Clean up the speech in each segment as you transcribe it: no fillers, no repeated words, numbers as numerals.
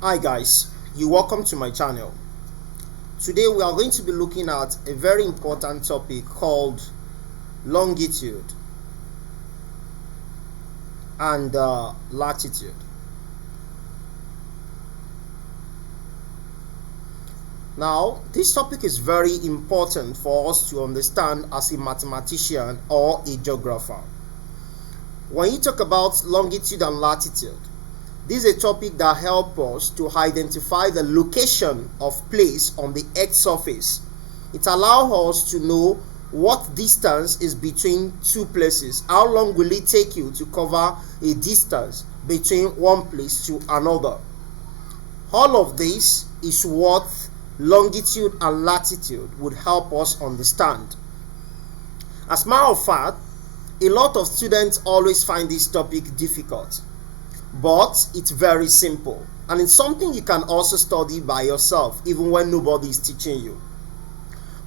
Hi guys, you're welcome to my channel. Today we are going to be looking at a very important topic called longitude and latitude. Now, this topic is very important for us to understand as a mathematician or a geographer. When you talk about longitude and latitude, this is a topic that helps us to identify the location of place on the Earth's surface. It allows us to know what distance is between two places. How long will it take you to cover a distance between one place to another? All of this is what longitude and latitude would help us understand. As a matter of fact, a lot of students always find this topic difficult. But it's very simple, and it's something you can also study by yourself even when nobody is teaching you.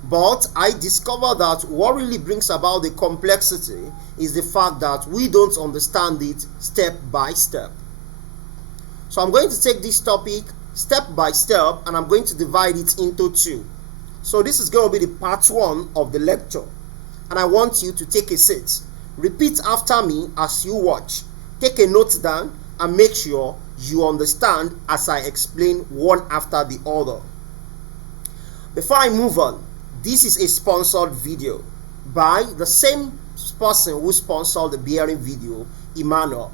But I discovered that what really brings about the complexity is the fact that we don't understand it step by step. So I'm going to take this topic step by step and I'm going to divide it into two. So this is going to be the part 1 of the lecture, and I want you to take a seat. Repeat after me as you watch. Take a note down and make sure you understand as I explain one after the other. Before I move on, this is a sponsored video by the same person who sponsored the bearing video, Emmanuel.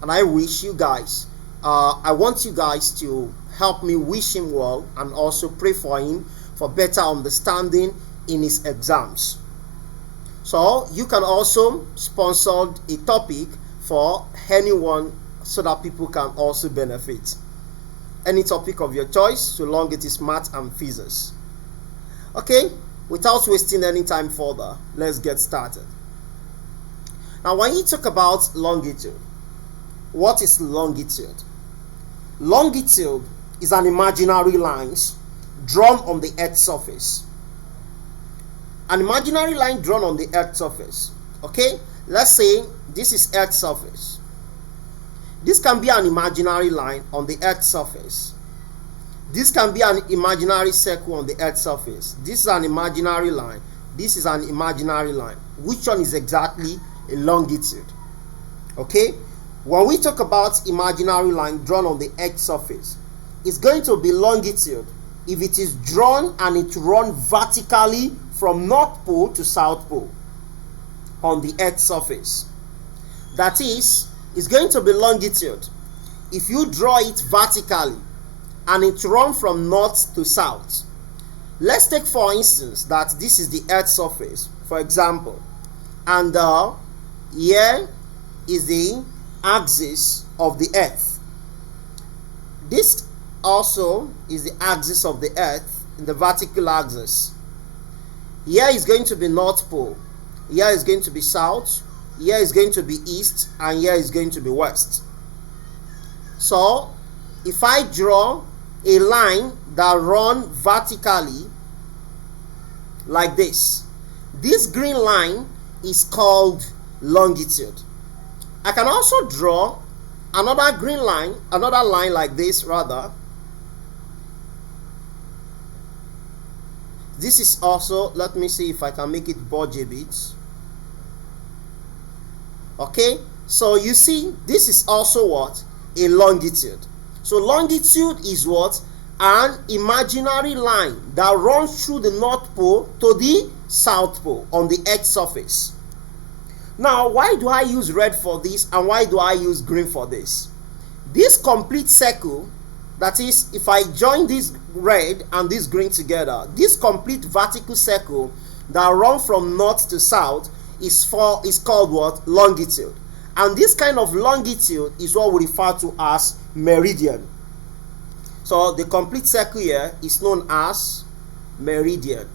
And I wish you guys, I want you guys to help me wish him well and also pray for him for better understanding in his exams. So you can also sponsor a topic for anyone so that people can also benefit. Any topic of your choice, so long it is math and physics. Okay, without wasting any time further, let's get started. Now, when you talk about longitude, what is longitude? Longitude is an imaginary line drawn on the Earth's surface. An imaginary line drawn on the Earth's surface. Okay, let's say this is Earth's surface. This can be an imaginary line on the Earth's surface. This can be an imaginary circle on the Earth's surface. This is an imaginary line. This is an imaginary line. Which one is exactly a longitude? Okay? When we talk about imaginary line drawn on the Earth's surface, it's going to be longitude if it is drawn and it runs vertically from North Pole to South Pole on the Earth's surface. That is, it's going to be longitude if you draw it vertically and it runs from north to south. Let's take for instance that this is the Earth's surface, for example, and here is the axis of the Earth. This also is the axis of the Earth in the vertical axis. Here is going to be North Pole, here is going to be south, here is going to be east, and here is going to be west. So if I draw a line that runs vertically like this green line is called longitude. I can also draw another green line, another line like this rather. This is also, let me see if I can make it budge a bit. Okay, so you see this is also what? A longitude. So longitude is what? An imaginary line that runs through the North Pole to the South Pole on the Earth's surface. Now, why do I use red for this and why do I use green for this? This complete circle, that is, if I join this red and this green together, this complete vertical circle that runs from north to south is called what? Longitude. And this kind of longitude is what we refer to as meridian. So the complete circle here is known as meridian.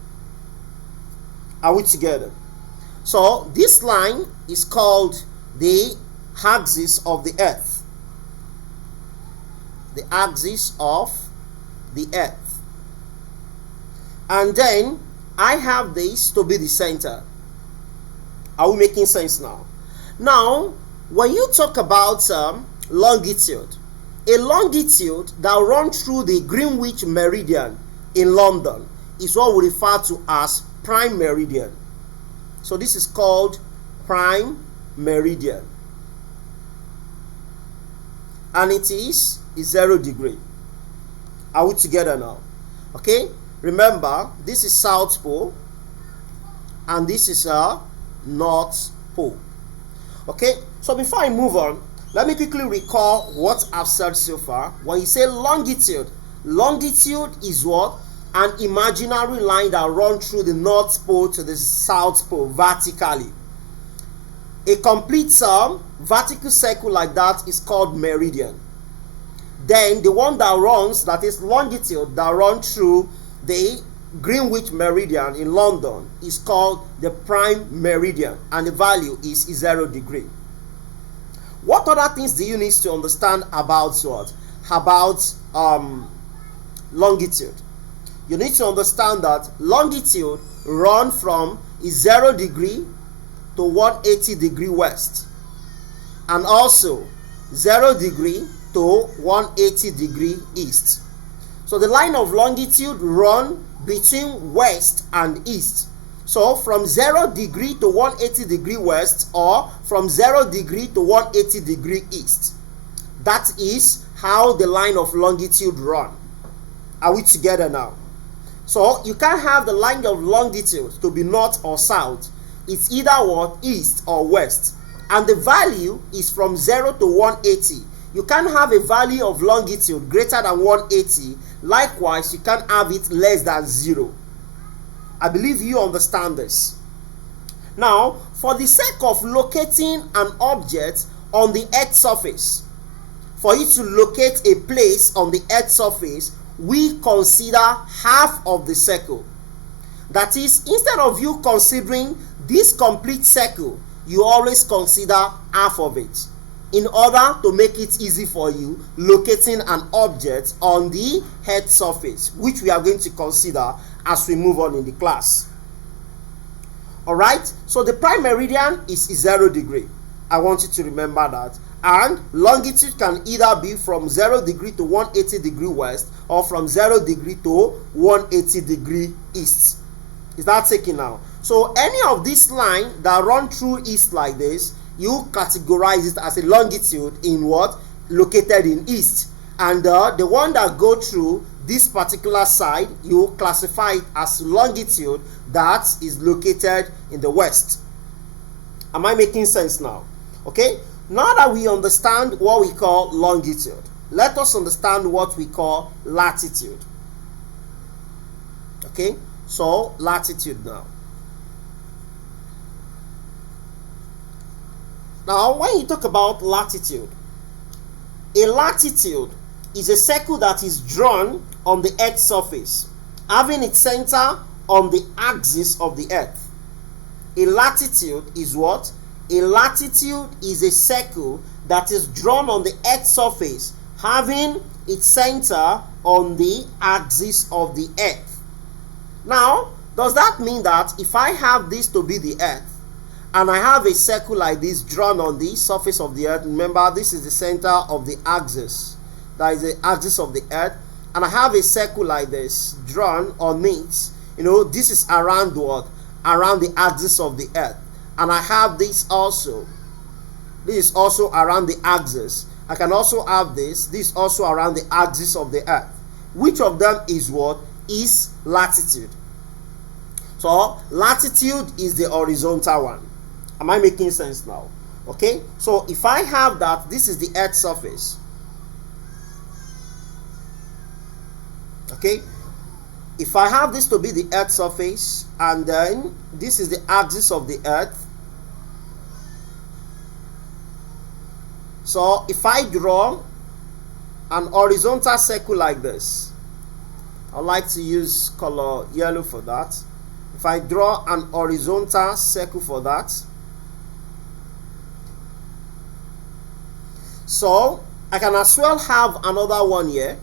Are we together? So this line is called the axis of the Earth. The axis of the Earth. And then I have this to be the center. Are we making sense now? Now, when you talk about longitude, A longitude that runs through the Greenwich meridian in London is what we refer to as prime meridian. So this is called prime meridian. And it is 0 degree. Are we together now? Okay, remember this is South Pole and this is North Pole. Okay, so before I move on, let me quickly recall what I've said so far. When you say longitude, longitude is what? An imaginary line that runs through the North Pole to the South Pole vertically. A complete vertical circle like that is called meridian. Then the one that runs, that is longitude, that runs through the Greenwich meridian in London is called the prime meridian, and the value is 0 degree. What other things do you need to understand about what? About longitude. You need to understand that longitude runs from 0 degree to 180 degree west, and also 0 degree to 180 degree east. So the line of longitude runs between west and east. So from 0 degree to 180 degree west, or from 0 degree to 180 degree east. That is how the line of longitude runs. Are we together now? So you can't have the line of longitude to be north or south. It's either what? East or west. And the value is from 0 to 180. You can't have a value of longitude greater than 180. Likewise, you can't have it less than 0. I believe you understand this. Now, for the sake of locating an object on the Earth's surface, for you to locate a place on the Earth's surface, we consider half of the circle. That is, instead of you considering this complete circle, you always consider half of it, in order to make it easy for you locating an object on the Earth's surface, which we are going to consider as we move on in the class. Alright, so the prime meridian is 0 degree. I want you to remember that. And longitude can either be from 0 degree to 180 degree west, or from 0 degree to 180 degree east. Is that taken now? So any of this line that run through east like this, you categorize it as a longitude in what? Located in east. And the one that go through this particular side, you classify it as longitude that is located in the west. Am I making sense now? Okay, now that we understand what we call longitude, let us understand what we call latitude. Okay, so latitude now. Now, when you talk about latitude, a latitude is a circle that is drawn on the Earth's surface, having its center on the axis of the Earth. A latitude is what? A latitude is a circle that is drawn on the Earth's surface, having its center on the axis of the Earth. Now, does that mean that if I have this to be the Earth, and I have a circle like this drawn on the surface of the Earth, remember this is the center of the axis, that is the axis of the Earth, and I have a circle like this drawn on it, you know, this is around what? Around the axis of the Earth. And I have this also. This is also around the axis. I can also have this. This is also around the axis of the Earth. Which of them is what? Is latitude. So latitude is the horizontal one. Am I making sense now? Okay, so if I have that, this is the Earth's surface. Okay, if I have this to be the Earth's surface, and then this is the axis of the Earth. So if I draw an horizontal circle like this, I like to use color yellow for that. If I draw an horizontal circle for that, so I can as well have another one here.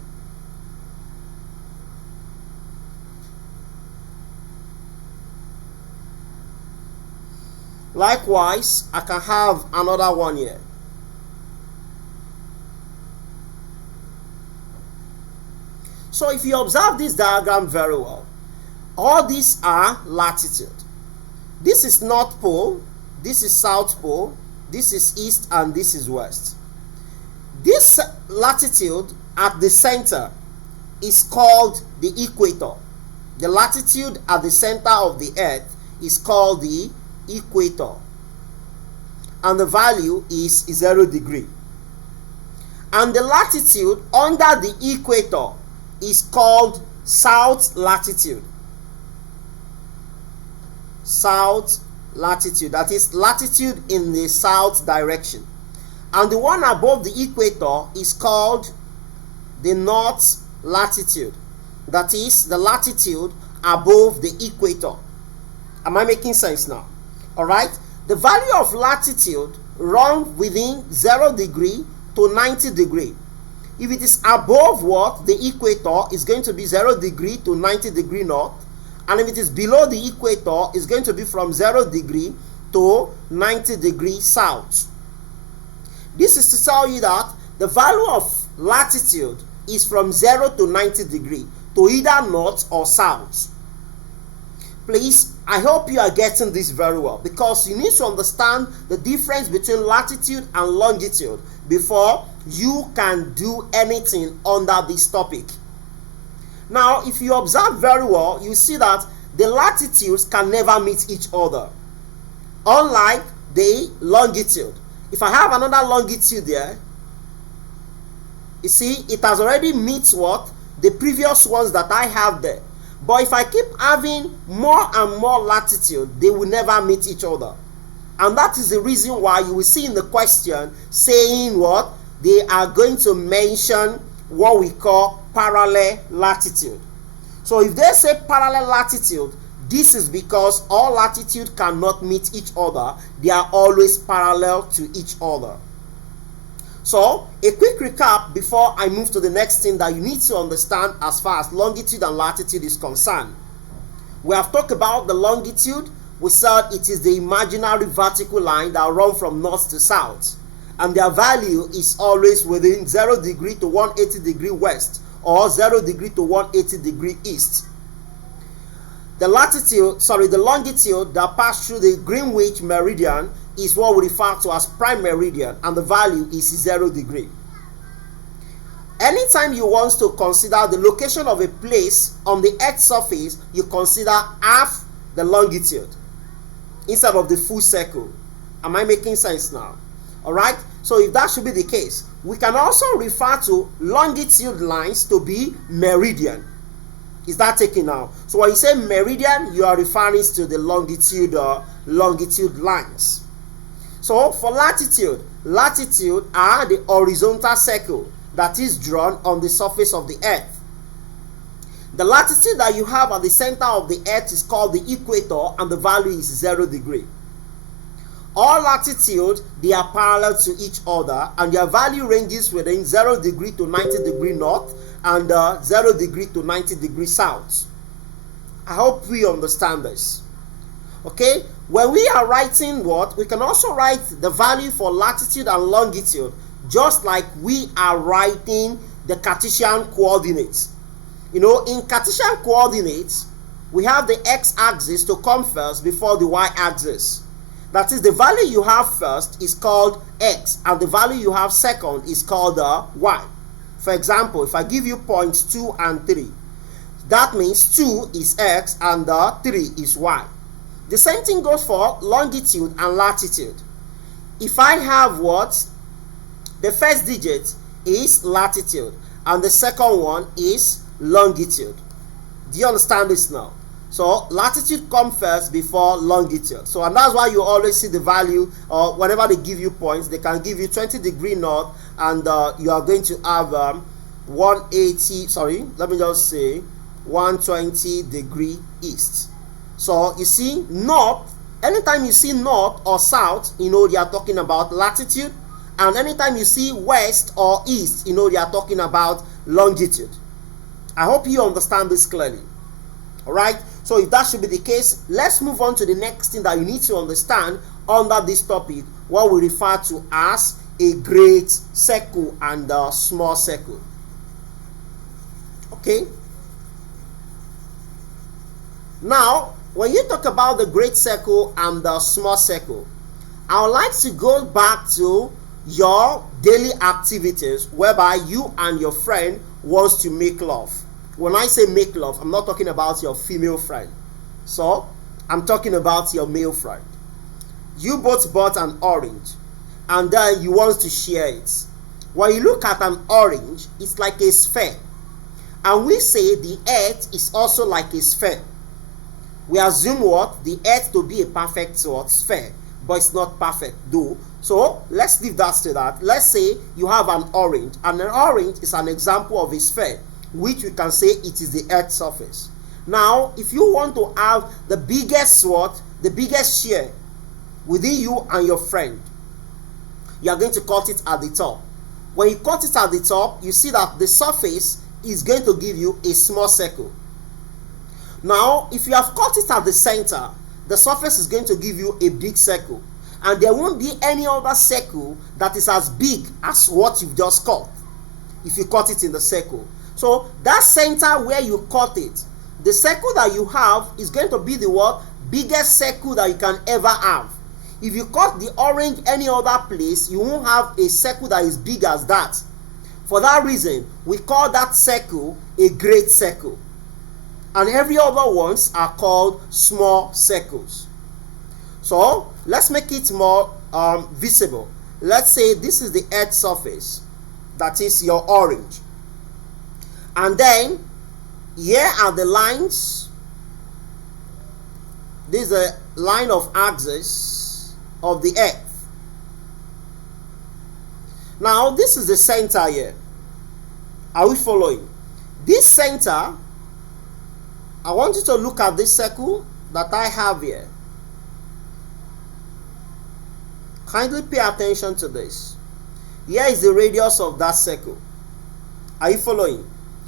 Likewise, I can have another one here. So if you observe this diagram very well, all these are latitude. This is North Pole, this is South Pole, this is East, and this is West. This latitude at the center is called the equator. The latitude at the center of the Earth is called the equator. And the value is 0 degree. And the latitude under the equator is called south latitude. South latitude, that is latitude in the south direction. And the one above the equator is called the north latitude, that is the latitude above the equator. Am I making sense now? All right, the value of latitude runs within 0 degree to 90 degree. If it is above what the equator, is going to be 0 degree to 90 degree north, and if it is below the equator, it's going to be from 0 degree to 90 degree south. This is to tell you that the value of latitude is from 0 to 90 degree to either north or south. Please, I hope you are getting this very well, because you need to understand the difference between latitude and longitude before you can do anything under this topic. Now, if you observe very well, you see that the latitudes can never meet each other, unlike the longitude. If I have another longitude there, you see, it has already met what? The previous ones that I have there. But if I keep having more and more latitude, they will never meet each other. And that is the reason why you will see in the question saying what? They are going to mention what we call parallel latitude. So if they say parallel latitude, this is because all latitude cannot meet each other. They are always parallel to each other. So a quick recap before I move to the next thing that you need to understand as far as longitude and latitude is concerned. We have talked about the longitude. We said it is the imaginary vertical line that runs from north to south, and their value is always within 0 degree to 180 degree west or 0 degree to 180 degree east. The longitude that passes through the Greenwich meridian is what we refer to as prime meridian, and the value is 0 degree. Anytime you want to consider the location of a place on the Earth's surface, you consider half the longitude instead of the full circle. Am I making sense now? All right, so if that should be the case, we can also refer to longitude lines to be meridian. Is that taken now? So when you say meridian, you are referring to the longitude lines. So for latitude are the horizontal circle that is drawn on the surface of the Earth. The latitude that you have at the center of the Earth is called the equator, and the value is 0 degree. All latitude, they are parallel to each other, and their value ranges within 0 degree to 90 degree north and 0 degree to 90 degree south. I hope we understand this. Okay, when we are writing what, we can also write the value for latitude and longitude just like we are writing the Cartesian coordinates. You know, in Cartesian coordinates, we have the x-axis to come first before the y-axis. That is, the value you have first is called x, and the value you have second is called y. For example, if I give you points 2 and 3, that means 2 is x and 3 is y. The same thing goes for longitude and latitude. If I have what? The first digit is latitude and the second one is longitude. Do you understand this now? So latitude comes first before longitude. So, and that's why you always see the value, or whenever they give you points, they can give you 20 degree north, and you are going to have 120 degree east. So you see north, anytime you see north or south, you know they are talking about latitude, and anytime you see west or east, you know they are talking about longitude. I hope you understand this clearly. All right, so if that should be the case, let's move on to the next thing that you need to understand under this topic, what we refer to as a great circle and a small circle. Okay. Now, when you talk about the great circle and the small circle, I would like to go back to your daily activities whereby you and your friend wants to make love. When I say make love, I'm not talking about your female friend. So, I'm talking about your male friend. You both bought an orange and then you want to share it. When you look at an orange, it's like a sphere. And we say the earth is also like a sphere. We assume what? The earth to be a perfect sphere, but it's not perfect though. So let's leave that to that. Let's say you have an orange, and an orange is an example of a sphere, which we can say it is the earth's surface. Now, if you want to have the biggest the biggest share within you and your friend, you are going to cut it at the top. When you cut it at the top, you see that the surface is going to give you a small circle. Now, if you have cut it at the center, the surface is going to give you a big circle. And there won't be any other circle that is as big as what you've just cut if you cut it in the circle. So, that center where you cut it, the circle that you have is going to be the what? Biggest circle that you can ever have. If you cut the orange any other place, you won't have a circle that is big as that. For that reason, we call that circle a great circle. And every other ones are called small circles. So let's make it more visible. Let's say this is the earth surface, that is your orange, and then here are the lines. This is a line of axis of the earth. Now this is the center here. Are we following? This center, I want you to look at this circle that I have here. Kindly pay attention to this. Here is the radius of that circle. Are you following?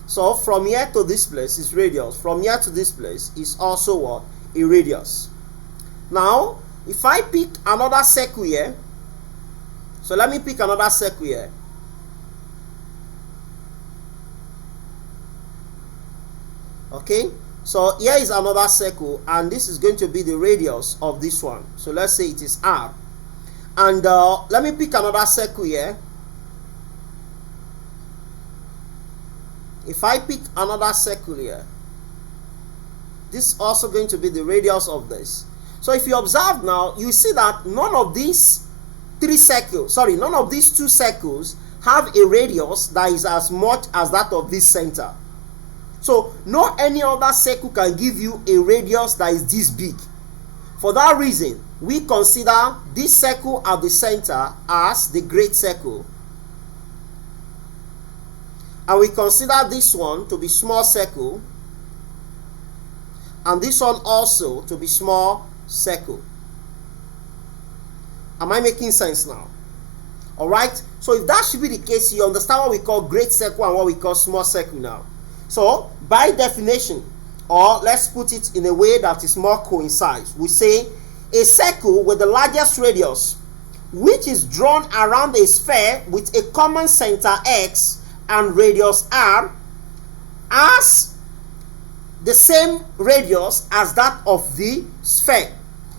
So from here to this place is radius. From here to this place is also what? A radius. Now, if I pick another circle here, so let me pick another circle here. Okay, so here is another circle, and this is going to be the radius of this one. So let's say it is R. And let me pick another circle here. If I pick another circle here, this is also going to be the radius of this. So if you observe now, you see that none of these two circles have a radius that is as much as that of this center. So no any other circle can give you a radius that is this big. For that reason, we consider this circle at the center as the great circle. And we consider this one to be small circle. And this one also to be small circle. Am I making sense now? Alright? So if that should be the case, you understand what we call great circle and what we call small circle now. So, by definition, or let's put it in a way that is more coincides, we say a circle with the largest radius, which is drawn around a sphere with a common center x and radius r, has the same radius as that of the sphere.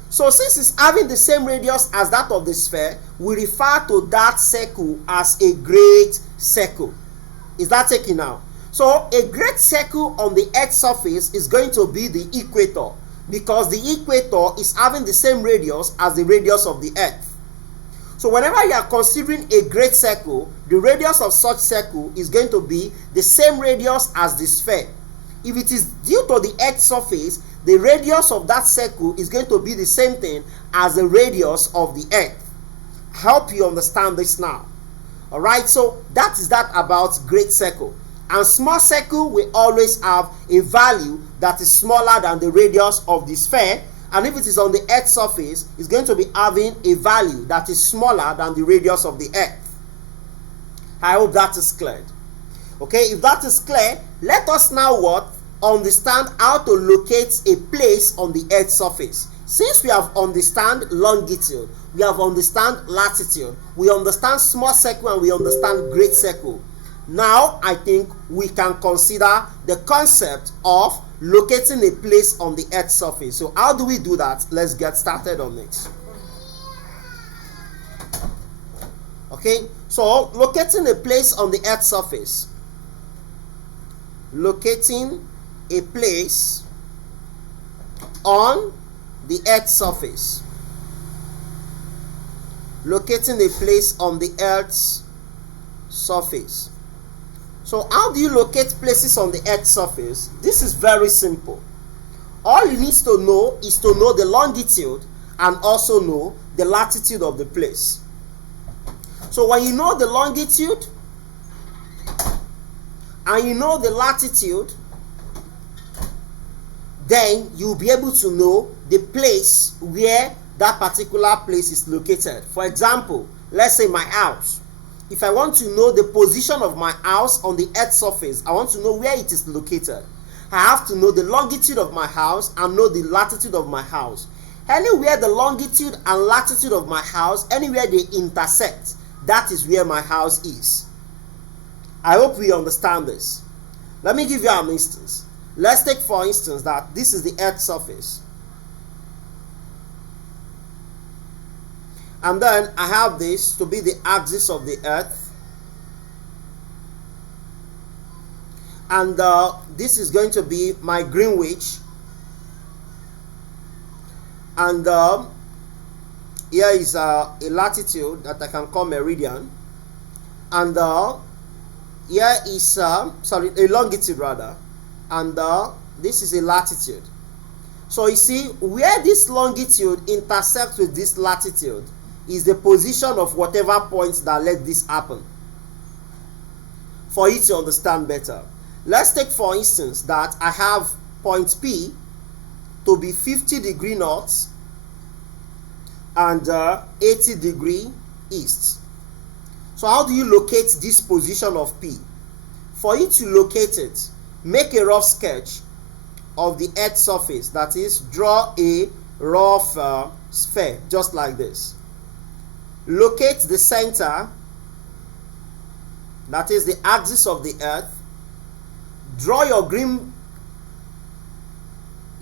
So since it's having the same radius as that of the sphere, we refer to that circle as a great circle. Is that taken now? So a great circle on the earth's surface is going to be the equator, because the equator is having the same radius as the radius of the earth. So whenever you are considering a great circle, the radius of such circle is going to be the same radius as the sphere. If it is due to the earth's surface, the radius of that circle is going to be the same thing as the radius of the earth. I hope you understand this now. Alright, so that is that about great circle. And small circle will always have a value that is smaller than the radius of the sphere. And if it is on the earth's surface, it's going to be having a value that is smaller than the radius of the earth. I hope that is clear. Okay, if that is clear, let us now what? Understand how to locate a place on the earth's surface. Since we have understand longitude, we have understand latitude, we understand small circle, and we understand great circle. Now I think we can consider the concept of locating a place on the Earth's surface. So how do we do that? Let's get started on it. Okay, so locating a place on the Earth's surface. Locating a place on the Earth's surface. Locating a place on the Earth's surface. So how do you locate places on the Earth's surface? This is very simple. All you need to know is to know the longitude and also know the latitude of the place. So when you know the longitude and you know the latitude, then you'll be able to know the place where that particular place is located. For example, let's say my house. If I want to know the position of my house on the Earth's surface, I want to know where it is located. I have to know the longitude of my house and know the latitude of my house. Anywhere the longitude and latitude of my house, anywhere they intersect, that is where my house is. I hope we understand this. Let me give you an instance. Let's take for instance that this is the Earth's surface. And then I have this to be the axis of the Earth. And this is going to be my Greenwich. And here is a latitude that I can call meridian. And here is, a longitude rather. And this is a latitude. So you see, where this longitude intersects with this latitude is the position of whatever points that let this happen. For you to understand better, let's take for instance that I have point P to be 50 degree north and 80 degree east. So how do you locate this position of P? For you to locate it, make a rough sketch of the Earth's surface. That is, draw a rough sphere just like this. Locate the center, that is the axis of the Earth. Draw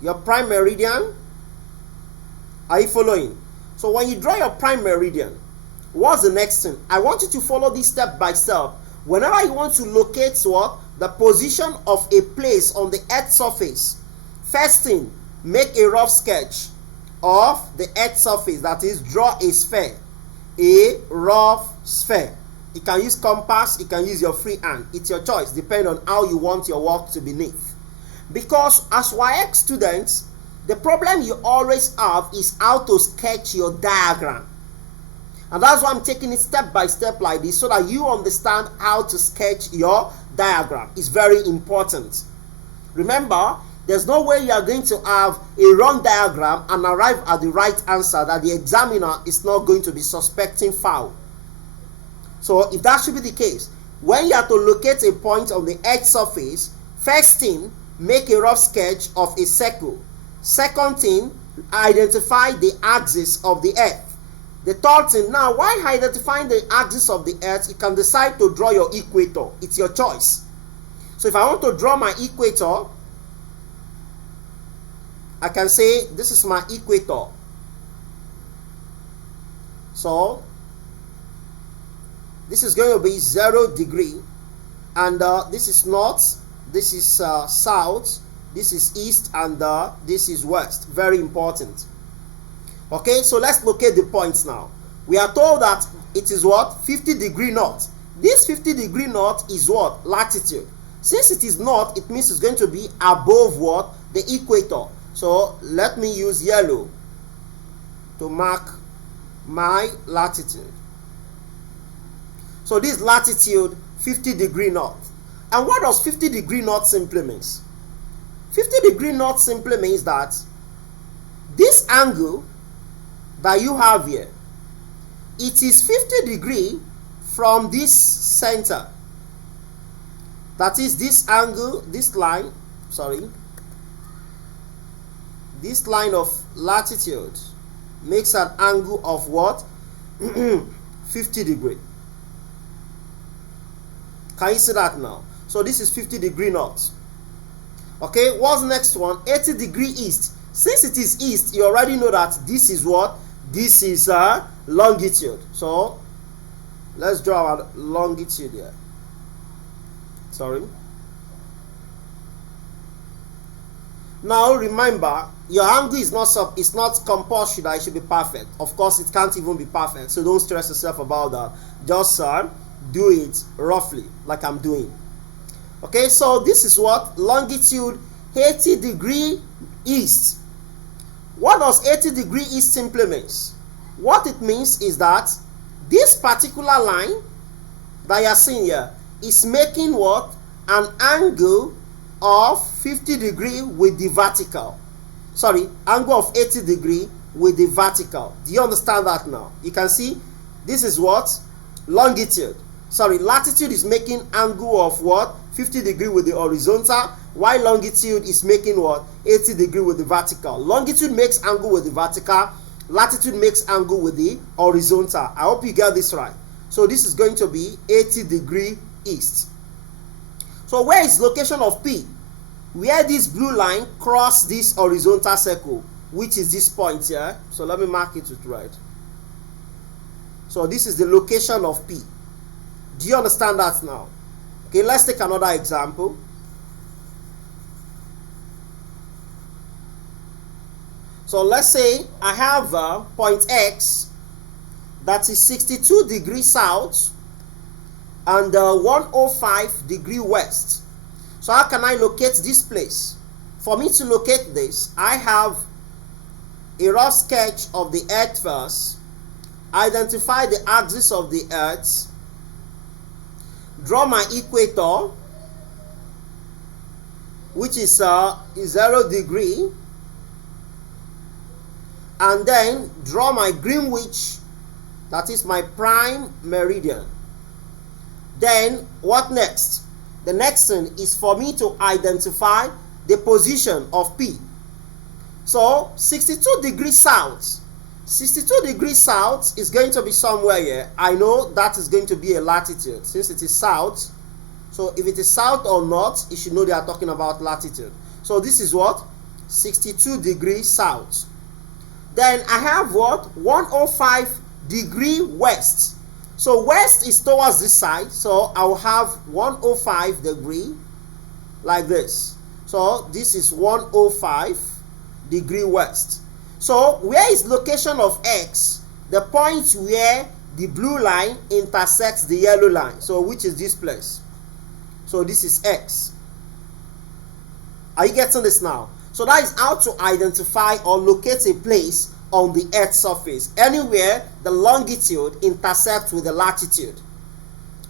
your prime meridian. Are you following? So when you draw your prime meridian, what's the next thing? I want you to follow this step by step. Whenever you want to locate what? The position of a place on the Earth's surface, first thing, make a rough sketch of the Earth's surface. That is, draw a sphere. A rough sphere. You can use compass, you can use your free hand. It's your choice, depending on how you want your work to be beneath. Because as WAEC students, the problem you always have is how to sketch your diagram. And that's why I'm taking it step by step like this, so that you understand how to sketch your diagram. It's very important. Remember, there's no way you are going to have a wrong diagram and arrive at the right answer that the examiner is not going to be suspecting foul. So if that should be the case, when you have to locate a point on the Earth's surface, first thing, make a rough sketch of a circle. Second thing, identify the axis of the Earth. The third thing, now while identifying the axis of the Earth, you can decide to draw your equator. It's your choice. So if I want to draw my equator, I can say this is my equator. So this is going to be 0 degree, and this is north, this is south, this is east, and this is west. Very important. Okay, so let's locate the points now. We are told that it is what? 50 degree north. This 50 degree north is what? Latitude. Since it is north, it means it's going to be above what? The equator. So let me use yellow to mark my latitude. So this latitude, 50 degree north. And what does 50 degree north simply means? 50 degree north simply means that this angle that you have here, it is 50 degree from this center. That is this angle, this line, this line of latitude makes an angle of what? 50 degree. Can you see that now? So this is 50 degree north. Okay, what's the next one? 80 degree east. Since it is east, you already know that this is what? This is longitude. So let's draw our longitude here. Sorry. Now remember, your angle is not compulsory that it should be perfect. Of course, it can't even be perfect. So don't stress yourself about that. Just do it roughly, like I'm doing. Okay, so this is what? Longitude 80 degree east. What does 80 degree east simply means? What it means is that this particular line that you are seeing here is making what? An angle of 50 degree with the vertical. Sorry, angle of 80 degree with the vertical. Do you understand that now? You can see this is what? Longitude. Sorry, latitude is making angle of what? 50 degree with the horizontal, while longitude is making what? 80 degree with the vertical. Longitude makes angle with the vertical, latitude makes angle with the horizontal. I hope you get this right. So this is going to be 80 degree east. So where is location of P? Where this blue line cross this horizontal circle, which is this point here. So let me mark it with red. So this is the location of P. Do you understand that now? Okay, let's take another example. So let's say I have point X that is 62 degrees south and 105 degree west. So how can I locate this place? For me to locate this, I have a rough sketch of the earth first, identify the axis of the earth, draw my equator, which is 0 degree, and then draw my Greenwich, that is my prime meridian. Then what next? The next thing is for me to identify the position of P. So 62 degrees south. 62 degrees south is going to be somewhere here. I know that is going to be a latitude since it is south. So if it is south or north, you should know they are talking about latitude. So this is what? 62 degrees south. Then I have what? 105 degree west. So west is towards this side. So I will have 105 degree like this. So this is 105 degree west. So where is location of X? The point where the blue line intersects the yellow line. So which is this place? So this is X. Are you getting this now? So that is how to identify or locate a place on the Earth's surface. Anywhere the longitude intersects with the latitude.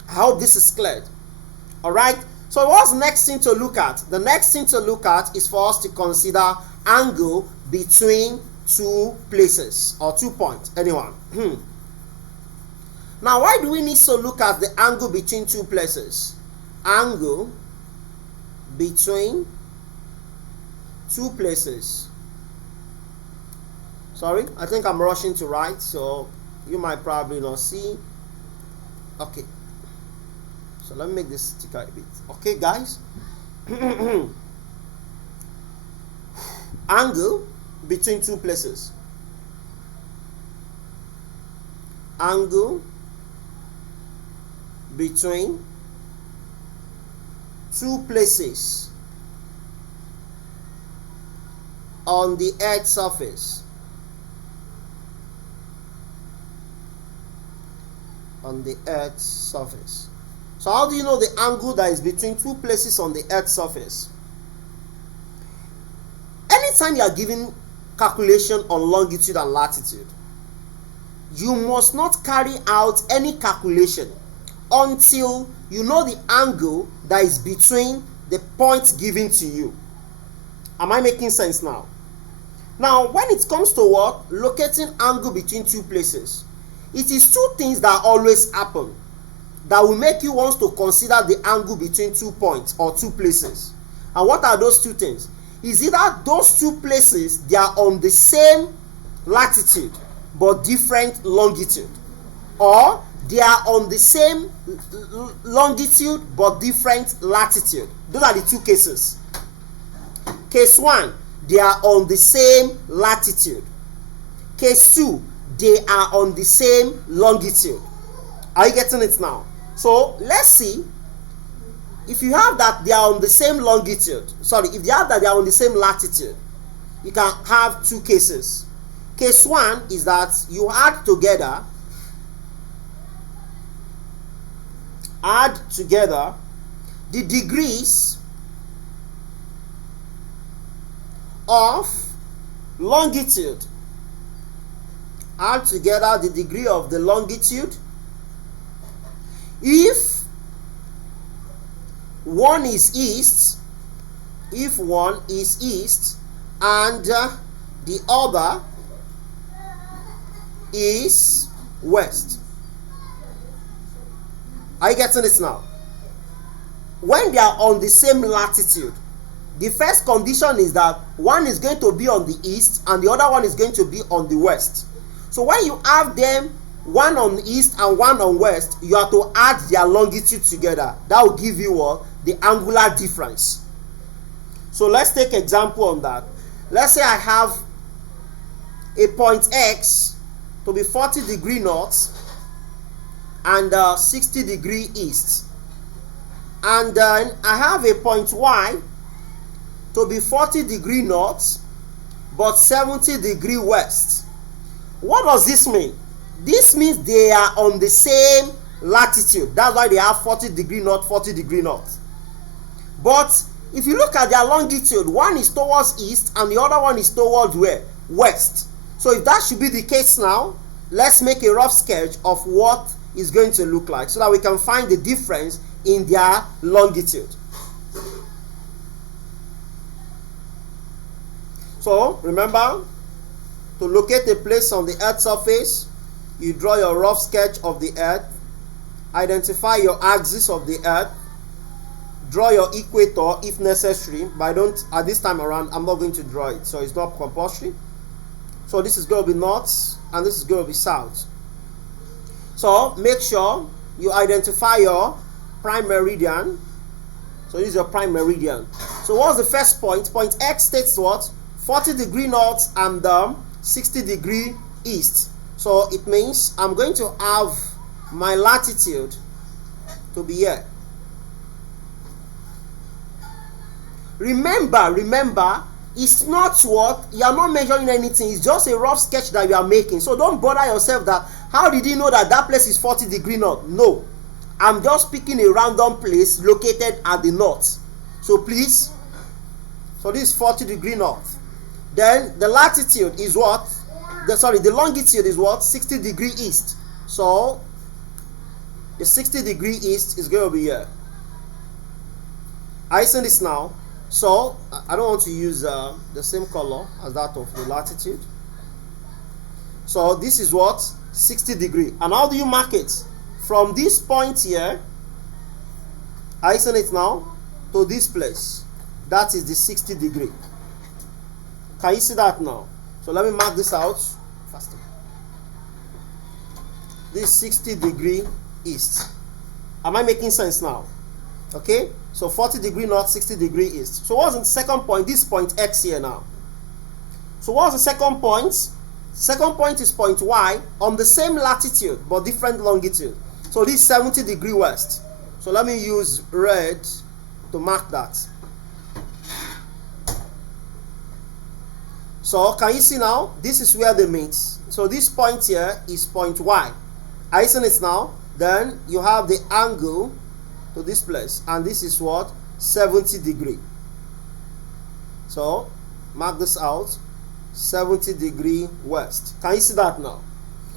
I hope this is clear. Alright? So what's the next thing to look at? The next thing to look at is for us to consider angle between two places or 2 points. Anyone? Now why do we need to look at the angle between two places? Angle between two places. Sorry, I think I'm rushing to write, so you might probably not see. Okay, so let me make this sticker a bit. Okay, guys. Angle between two places. Angle between two places on the Earth's surface. On the Earth's surface. So how do you know the angle that is between two places on the Earth's surface? Anytime you are giving calculation on longitude and latitude, you must not carry out any calculation until you know the angle that is between the points given to you. Am I making sense now? Now, when it comes to what? Locating angle between two places, it is two things that always happen that will make you want to consider the angle between 2 points or two places. And what are those two things? Is either those two places, they are on the same latitude but different longitude, or they are on the same longitude but different latitude. Those are the two cases. Case 1, they are on the same latitude. Case 2, they are on the same longitude. Are you getting it now? So let's see. If you have that they are on the same longitude, if you have that they are on the same latitude, you can have two cases. Case 1 is that you add together the degrees of longitude. Add together the degree of the longitude. If one is east, and the other is west. Are you getting this now? When they are on the same latitude, the first condition is that one is going to be on the east and the other one is going to be on the west. So when you have them, one on east and one on west, you have to add their longitude together. That will give you what? The angular difference. So let's take example on that. Let's say I have a point X to be 40 degree north and 60 degree east, and then I have a point Y to be 40 degree north but 70 degree west. What does this mean? This means they are on the same latitude. That's why they have 40 degree north, 40 degree north. But if you look at their longitude, one is towards east and the other one is towards where? West. So if that should be the case now, let's make a rough sketch of what is going to look like so that we can find the difference in their longitude. So remember, to locate a place on the Earth's surface, you draw your rough sketch of the Earth, identify your axis of the Earth, draw your equator if necessary, but at this time around I'm not going to draw it, so it's not compulsory. So this is going to be north and this is going to be south. So make sure you identify your prime meridian. So this is your prime meridian. So what's the first point? Point X states what? 40 degree north and 60 degree east. So it means I'm going to have my latitude to be here. Remember, it's not what? You are not measuring anything. It's just a rough sketch that you are making. So don't bother yourself that, how did you know that that place is 40 degree north? No. I'm just picking a random place located at the north. So please, so this is 40 degree north. Then the latitude is what? The longitude is what? 60 degree east. So the 60 degree east is going to be here. I see this now. So I don't want to use the same color as that of the latitude. So this is what? 60 degree. And how do you mark it? From this point here, I see it now, to this place. That is the 60 degree. Can you see that now? So let me mark this out faster. This 60 degree east. Am I making sense now? Okay, so 40 degree north, 60 degree east. So what's the second point? This point X here now. So what's the second point? Second point is point Y on the same latitude but different longitude. So this is 70 degree west. So let me use red to mark that. So can you see now? This is where they meet. So this point here is point Y. Are you seeing it now? Then you have the angle to this place, and this is what? 70 degree. So mark this out. 70 degree west. Can you see that now?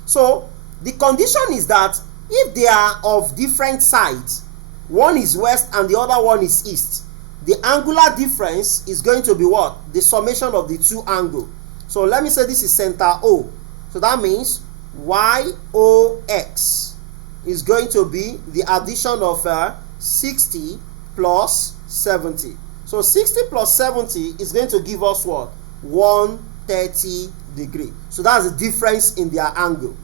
So the condition is that if they are of different sides, one is west and the other one is east, the angular difference is going to be what? The summation of the two angles. So let me say this is center O. So that means YOX is going to be the addition of 60 plus 70. So 60 plus 70 is going to give us what? 130 degree. So that's the difference in their angle.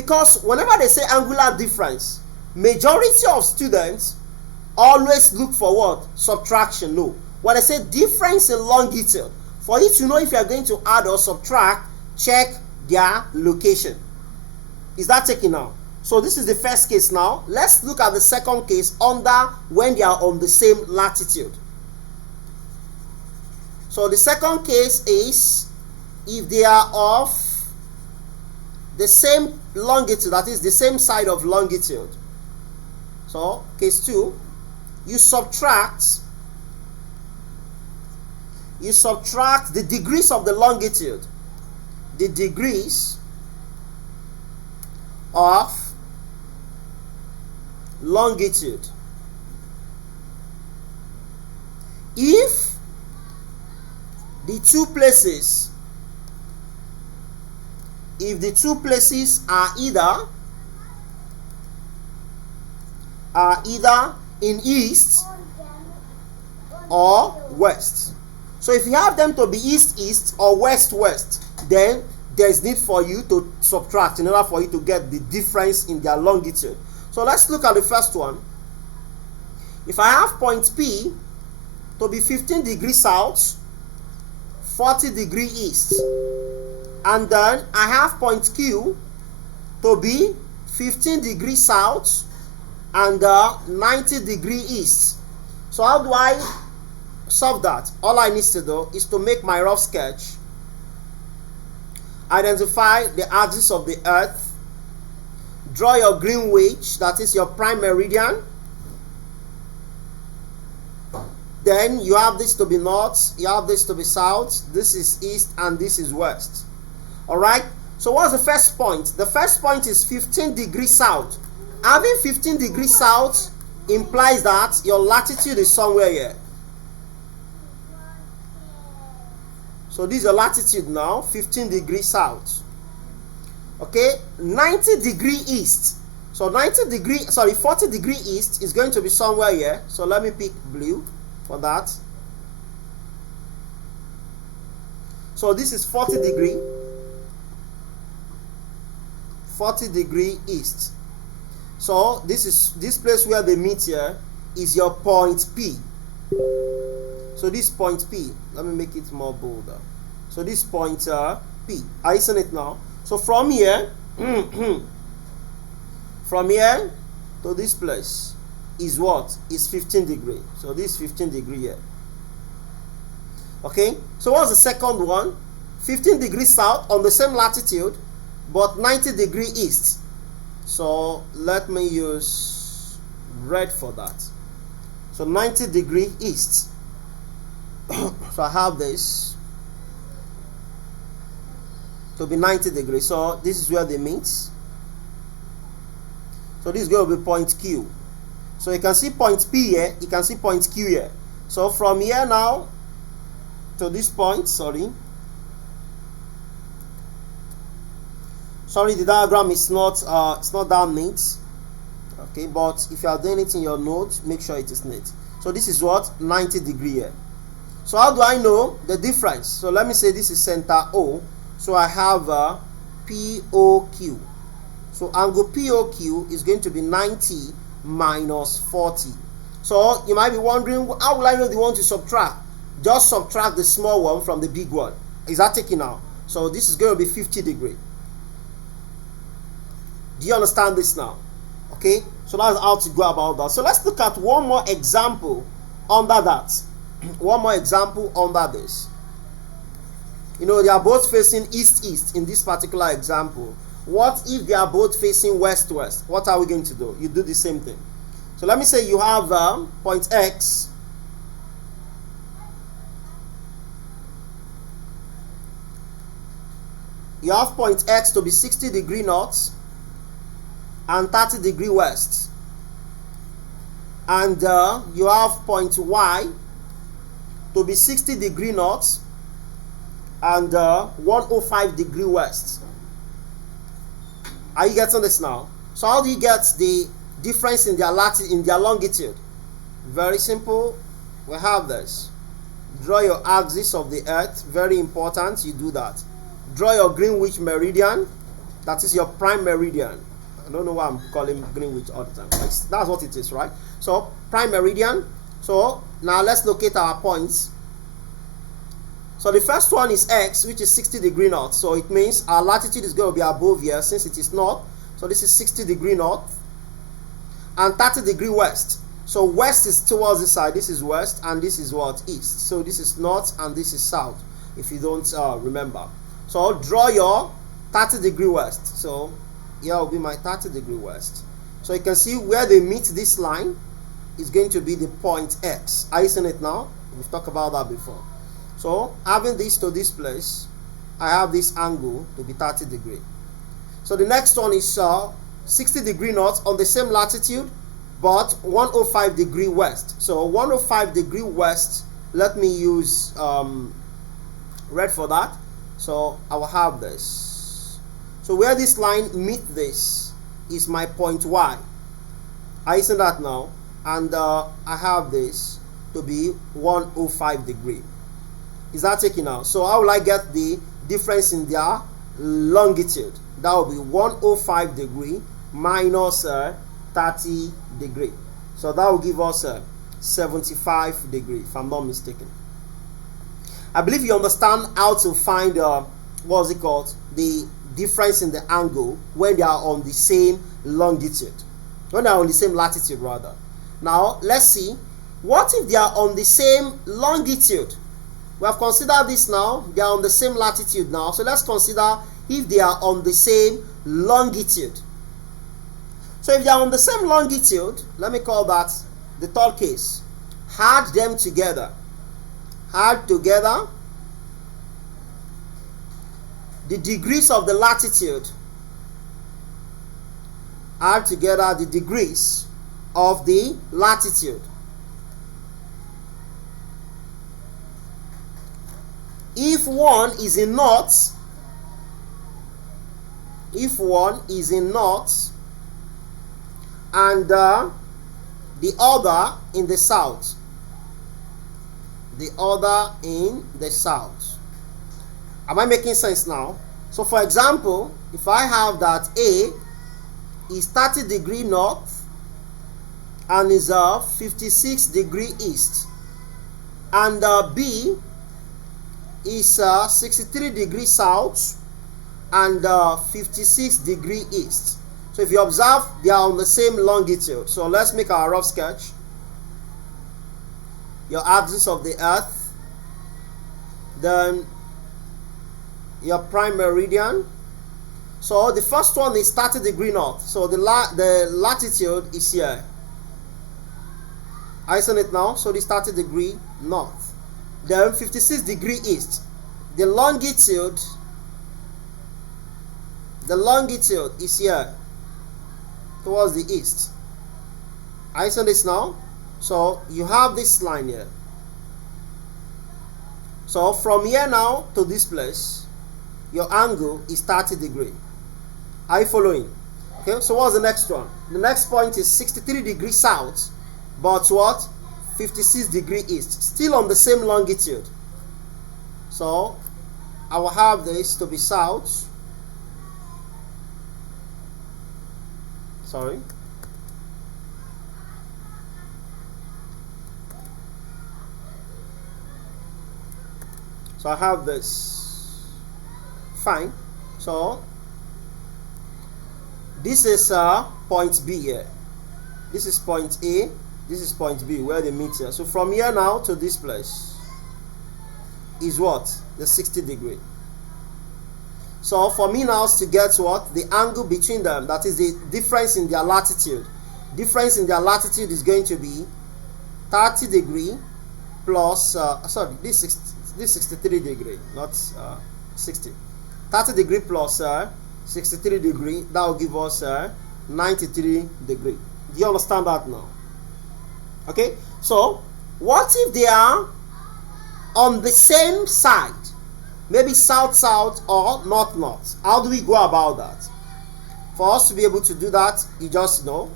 Because whenever they say angular difference, majority of students always look for what? Subtraction. No. When I say difference in longitude, for you to know if you are going to add or subtract, check their location. Is that taken now? So this is the first case now. Let's look at the second case under when they are on the same latitude. So the second case is if they are of the same longitude, that is the same side of longitude. So case 2, you subtract the degrees of the longitude, the degrees of longitude. If the two places are either in east or west. So if you have them to be east or west, then there's need for you to subtract in order for you to get the difference in their longitude. So let's look at the first one. If I have point P to be 15 degrees south, 40 degrees east, and then I have point Q to be 15 degrees south and 90 degrees east. So how do I solve that? All I need to do is to make my rough sketch, identify the axis of the earth, draw your green wedge, that is your prime meridian. Then you have this to be north, you have this to be south, this is east, and this is west. Alright, so what's the first point? The first point is 15 degrees south. Having 15 degrees south implies that your latitude is somewhere here. So this is your latitude now, 15 degrees south. Okay, 90 degree east. So 40 degree east is going to be somewhere here. So let me pick blue for that. So this is 40 degree east. So this place where they meet here is your point P. So this point P, let me make it more bolder. So this point P, are you seeing it now? So from here, from here to this place is what? Is 15 degree. So this 15 degree here. Okay, so what's the second one? 15 degrees south on the same latitude, but 90 degree east. So let me use red for that. So 90 degree east. So I have this to be 90 degrees. So this is where they meet. So this is going to be point Q. So you can see point P here, you can see point Q here. So from here now to this point, sorry, the diagram is not it's not that neat. Okay, but if you are doing it in your notes, make sure it is neat. So this is what? 90 degree here. So how do I know the difference? So let me say this is center O. So I have POQ. So angle POQ is going to be 90 minus 40. So you might be wondering, how will I know the one to subtract? Just subtract the small one from the big one. Is that taken out? So this is going to be 50 degree. Do you understand this now? Okay, so that's how to go about that. So let's look at one more example under that. One more example under this. You know, they are both facing east-east in this particular example. What if they are both facing west-west? What are we going to do? You do the same thing. So let me say you have point X. You have point X to be 60 degree north and 30 degree west. And you have point Y to be 60 degree north and 105 degree west. Are you getting this now? So how do you get the difference in their longitude? Very simple. We have this. Draw your axis of the earth. Very important you do that. Draw your Greenwich meridian. That is your prime meridian. I don't know why I'm calling Greenwich all the time. That's what it is, right? So prime meridian. So now let's locate our points. So the first one is X, which is 60 degree north. So it means our latitude is going to be above here since it is north. So this is 60 degree north and 30 degree west. So west is towards this side. This is west and this is what? East. So this is north and this is south, if you don't remember. So draw your 30 degree west. So here will be my 30 degree west. So you can see where they meet this line is going to be the point X. Are you seeing it now? We've talked about that before. So having this to this place, I have this angle to be 30 degree. So the next one is 60 degree north on the same latitude, but 105 degree west. So 105 degree west, let me use red for that. So I will have this. So where this line meet this is my point Y. Are you seeing that now? And I have this to be 105 degree. Is that taken out? So how will I get the difference in their longitude? That will be 105 degree minus 30 degree. So that will give us 75 degree, if I'm not mistaken. I believe you understand how to find what's it called, the difference in the angle when they are on the same longitude, when they are on the same latitude rather. Now let's see, what if they are on the same longitude? We have considered this now. They are on the same latitude now. So let's consider if they are on the same longitude. So if they are on the same longitude, let me call that the third case. Add them together. Add together the degrees of the latitude. Add together the degrees of the latitude. If one is in north, and the other in the south, am I making sense now? So for example, if I have that A is 30 degree north and is 56 degree east, and B is 63 degree south and 56 degree east. So if you observe, they are on the same longitude. So let's make our rough sketch. Your axis of the earth, then your prime meridian. So the first one is 30 degree north. So the latitude is here. I see it now. So this 30 degree north. Then 56 degree east. The longitude is here towards the east. I see this now. So you have this line here. So from here now to this place, your angle is 30 degree. Are you following? Okay, so what's the next one? The next point is 63 degrees south, but what? 56 degree east, still on the same longitude. So I will have this to be south. Sorry. So I have this. Fine. So this is point B here. This is point A. This is point B where they meet here. So from here now to this place is what? The 60 degree. So for me now to get what? The angle between them, that is the difference in their latitude. Difference in their latitude is going to be 30 degree plus, this 63 degree, not 60. 30 degree plus 63 degree, that will give us 93 degree. Do you understand that now? Okay, so what if they are on the same side, maybe south-south or north-north? How do we go about that? For us to be able to do that, you just know.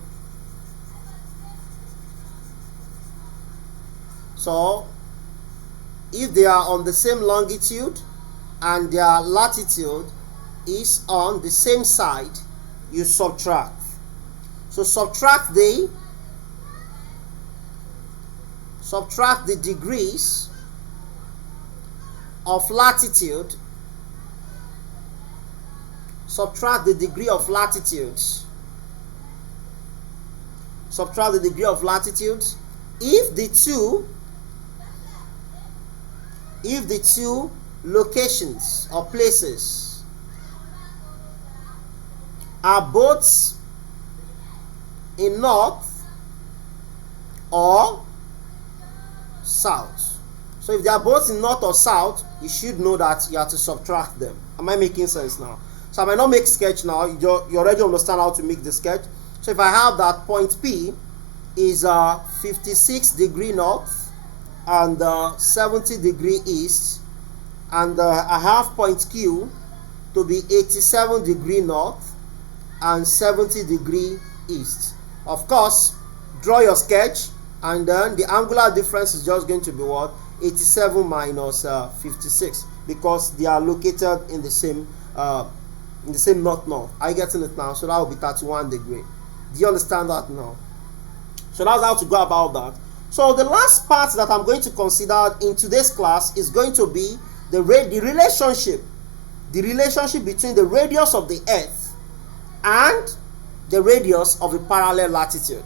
So if they are on the same longitude and their latitude is on the same side, you subtract. So subtract the degrees of latitude. Subtract the degree of latitude. Subtract the degree of latitude if the two locations or places are both in north or south. So if they are both in north or south, you should know that you have to subtract them. Am I making sense now? So I might not make sketch now. You already understand how to make the sketch. So if I have that point P is 56 degree north and 70 degree east, and I have point Q to be 87 degree north and 70 degree east. Of course, draw your sketch, and then the angular difference is just going to be what? 87 minus 56, because they are located in the same north. Are you getting it now? So that will be 31 degree. Do you understand that now? So that's how to go about that. So the last part that I'm going to consider in today's class is going to be the relationship between the radius of the Earth and the radius of a parallel latitude.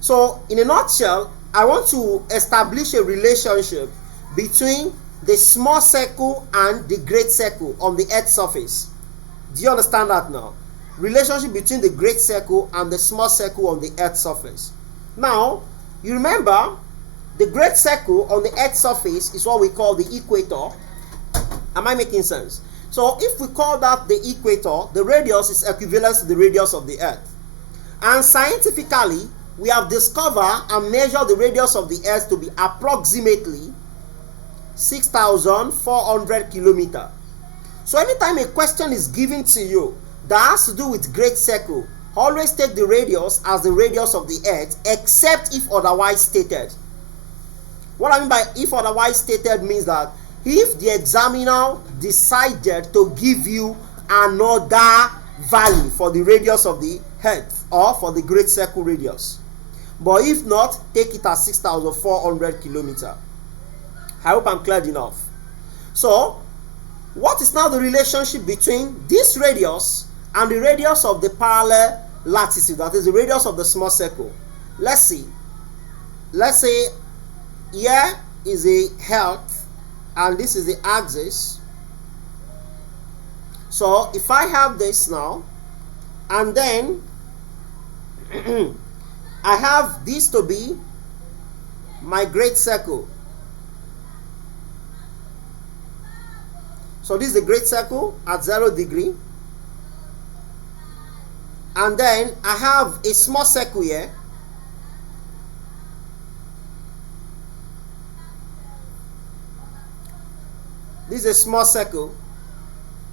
So in a nutshell, I want to establish a relationship between the small circle and the great circle on the Earth's surface. Do you understand that now? Relationship between the great circle and the small circle on the Earth's surface. Now, you remember the great circle on the Earth's surface is what we call the equator. Am I making sense? So if we call that the equator, the radius is equivalent to the radius of the Earth. And scientifically, we have discovered and measured the radius of the Earth to be approximately 6,400 kilometers. So anytime a question is given to you that has to do with great circle, always take the radius as the radius of the Earth, except if otherwise stated. What I mean by if otherwise stated means that if the examiner decided to give you another value for the radius of the Earth or for the great circle radius. But if not, take it as 6,400 kilometers. I hope I'm clear enough. So, what is now the relationship between this radius and the radius of the parallel latitude, that is the radius of the small circle? Let's see. Let's say here is a Earth and this is the axis. So if I have this now, and then I have this to be my great circle. So this is the great circle at 0 degree. And then I have a small circle here. This is a small circle.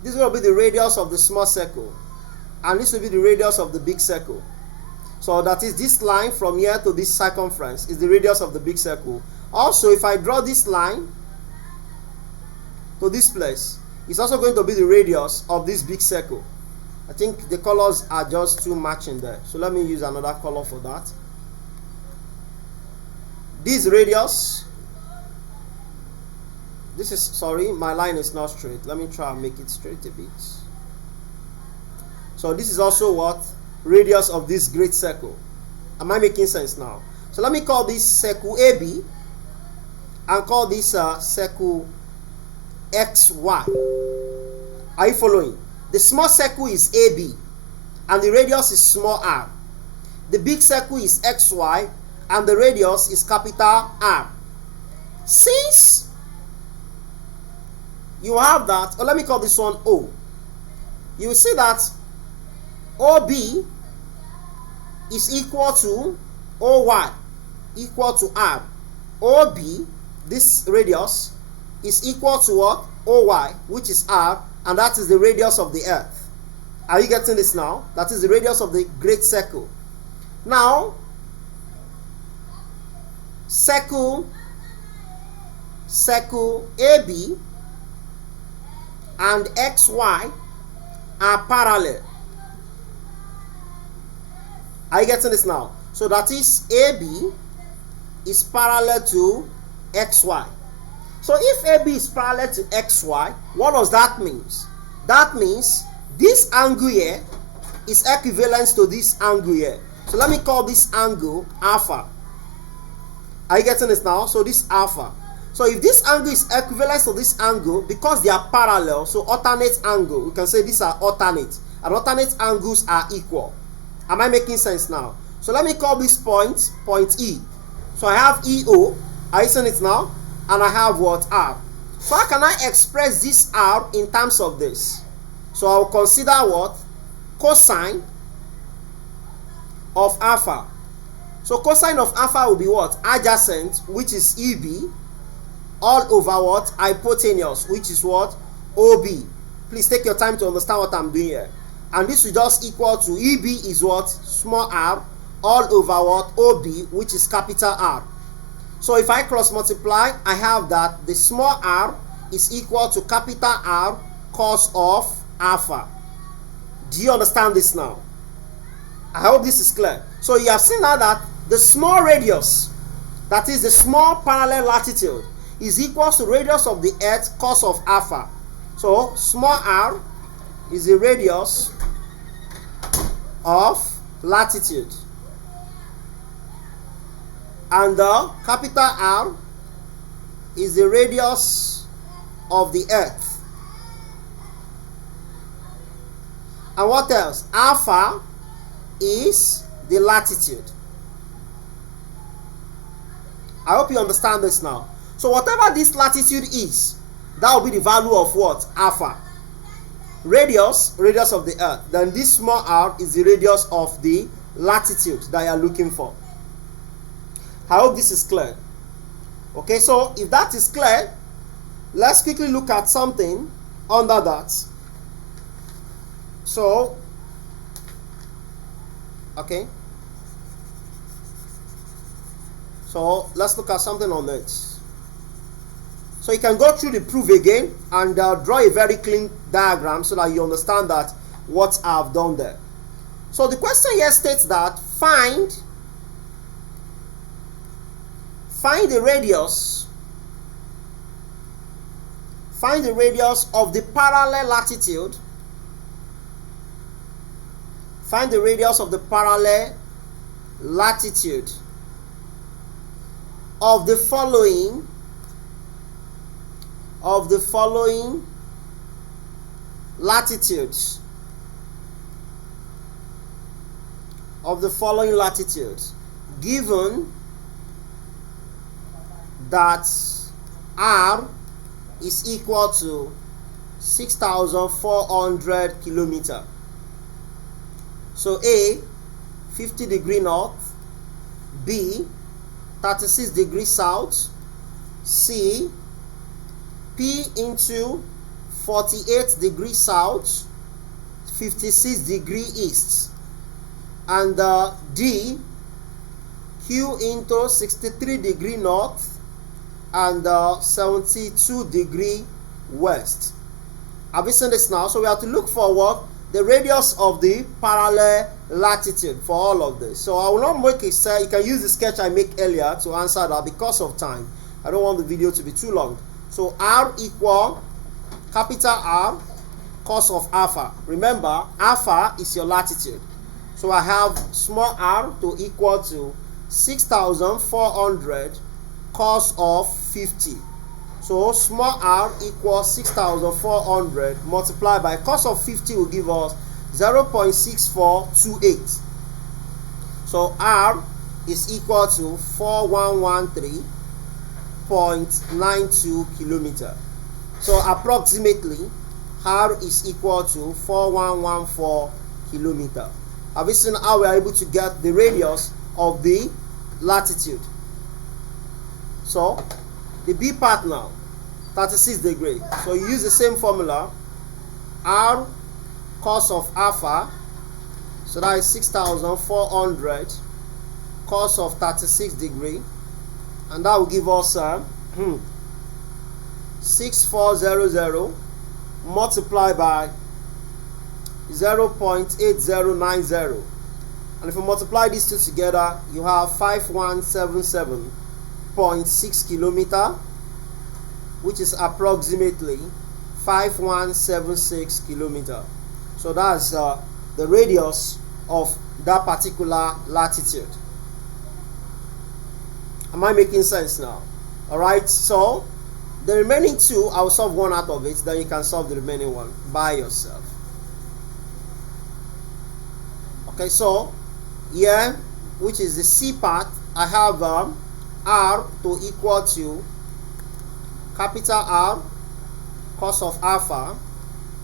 This will be the radius of the small circle. And this will be the radius of the big circle. So that is this line from here to this circumference is the radius of the big circle. Also, if I draw this line to this place, it's also going to be the radius of this big circle. I think the colors are just too matching there. So let me use another color for that. This radius, this is, sorry, my line is not straight. Let me try and make it straight a bit. So this is also what? Radius of this great circle. Am I making sense now? So let me call this circle AB and call this circle XY. Are you following? The small circle is AB and the radius is small r. The big circle is XY and the radius is capital R. Since you have that, or let me call this one O, you will see that OB is equal to OY equal to R. OB, this radius, is equal to what? OY, which is R, and that is the radius of the Earth. Are you getting this now? That is the radius of the great circle. Now, circle AB and XY are parallel. Are you getting this now? So that is AB is parallel to XY. So if AB is parallel to XY, what does that mean? That means this angle here is equivalent to this angle here. So let me call this angle alpha. Are you getting this now? So this alpha. So if this angle is equivalent to this angle, because they are parallel, so alternate angle, we can say these are alternate, and alternate angles are equal. Am I making sense now? So let me call this point E. So I have EO. Are you seeing it now? And I have what? R. So how can I express this R in terms of this? So I will consider what? Cosine of alpha. So cosine of alpha will be what? Adjacent, which is EB, all over what? Hypotenuse, which is what? OB. Please take your time to understand what I'm doing here. And this will just equal to EB is what? Small r, all over what? OB, which is capital R. So if I cross multiply, I have that the small r is equal to capital R cos of alpha. Do you understand this now? I hope this is clear. So you have seen now that the small radius, that is the small parallel latitude, is equal to radius of the earth cos of alpha. So small r is the radius of latitude, and the capital R is the radius of the earth. And what else? Alpha is the latitude. I hope you understand this now. So whatever this latitude is, that will be the value of what? Alpha. Radius of the earth. Then this small r is the radius of the latitude that you are looking for. I hope this is clear. Okay, so if that is clear, let's quickly look at something under that. So, okay. So let's look at something on it. So you can go through the proof again and draw a very clean diagram so that you understand that what I've done there. So the question here states that find the radius of the parallel latitude. Find the radius of the parallel latitude of the following latitudes. Given that R is equal to 6,400 kilometers. So A, 50 degree north, B, 36 degrees south, C, P into 48 degrees south, 56 degree east, and D, Q into 63 degree north and 72 degree west. Have you seen this now? So we have to look for what? The radius of the parallel latitude for all of this. So I will not make a set. You can use the sketch I made earlier to answer that because of time. I don't want the video to be too long. So R equal capital R cos of alpha. Remember, alpha is your latitude. So I have small r to equal to 6,400 cos of 50. So small r equals 6,400 multiplied by cos of 50 will give us 0.6428. So r is equal to 4113.92 kilometer. So approximately r is equal to 4114 kilometer. Have you seen how we are able to get the radius of the latitude? So the B part now, 36 degrees. So you use the same formula, R cos of alpha, so that is 6,400 cos of 36 degrees, and that will give us 6400 multiplied by 0.8090. And if you multiply these two together, you have 5177.6 kilometer, which is approximately 5176 kilometer. So that's the radius of that particular latitude. Am I making sense now? Alright, so the remaining two, I'll solve one out of it, then you can solve the remaining one by yourself. Okay, so here, which is the C part, I have R to equal to capital R cos of alpha.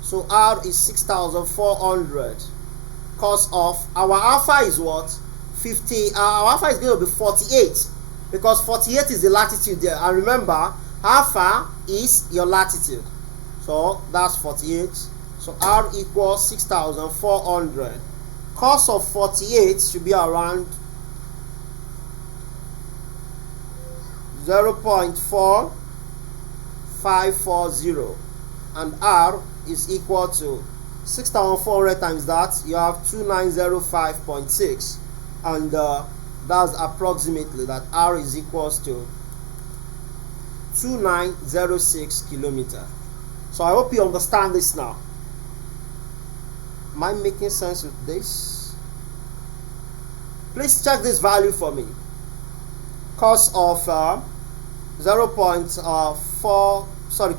So R is 6,400. Cos of our alpha is what? 50. Our alpha is going to be 48 because 48 is the latitude there. And remember, alpha is your latitude. So that's 48. So R equals 6,400. Cos of 48 should be around 0.4540, and R is equal to 6,400 times that, you have 2905.6, and that's approximately that R is equals to 2906 kilometer. So I hope you understand this now. Am I making sense with this? Please check this value for me. Cos of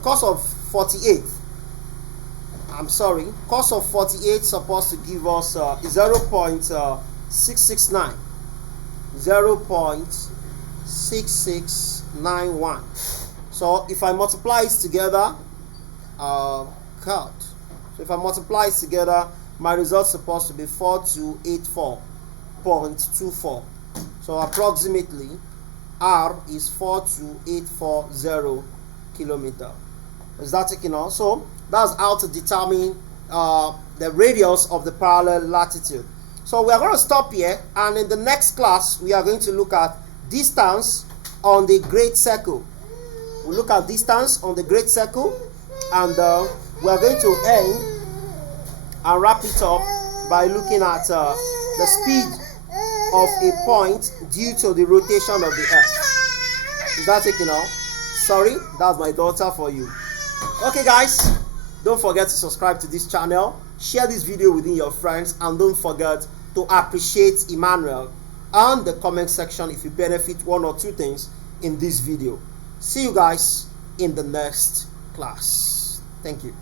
cos of 48. I'm sorry, cos of 48 supposed to give us 0.669. 0.6691. So if I multiply it together, So if I multiply it together, my result is supposed to be 4284.24. So approximately R is 42840 kilometer. Is that taken off? So that's how to determine the radius of the parallel latitude. So we are going to stop here, and in the next class we are going to look at distance on the great circle. We'll look at distance on the great circle, and we are going to end and wrap it up by looking at the speed of a point due to the rotation of the earth. Is that taken off? Sorry, that's my daughter for you. Okay guys, don't forget to subscribe to this channel, share this video within your friends, and don't forget to appreciate Emmanuel on the comment section if you benefit one or two things in this video. See you guys in the next class. Thank you.